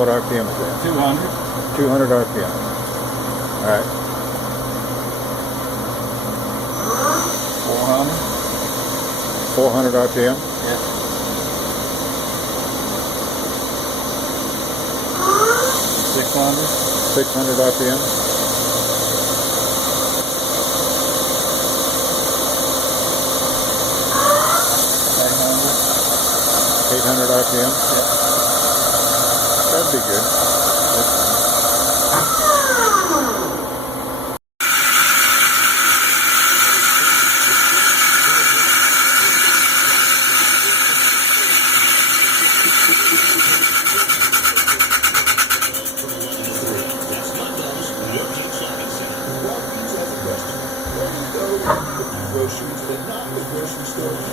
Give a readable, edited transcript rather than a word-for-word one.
What RPM is that? 200. 200 RPM. All right. 400. 400 RPM. Yeah. 600. 600 RPM. 800 RPM. Yeah. That'd be good. That's fine. Groceries, but not the grocery store.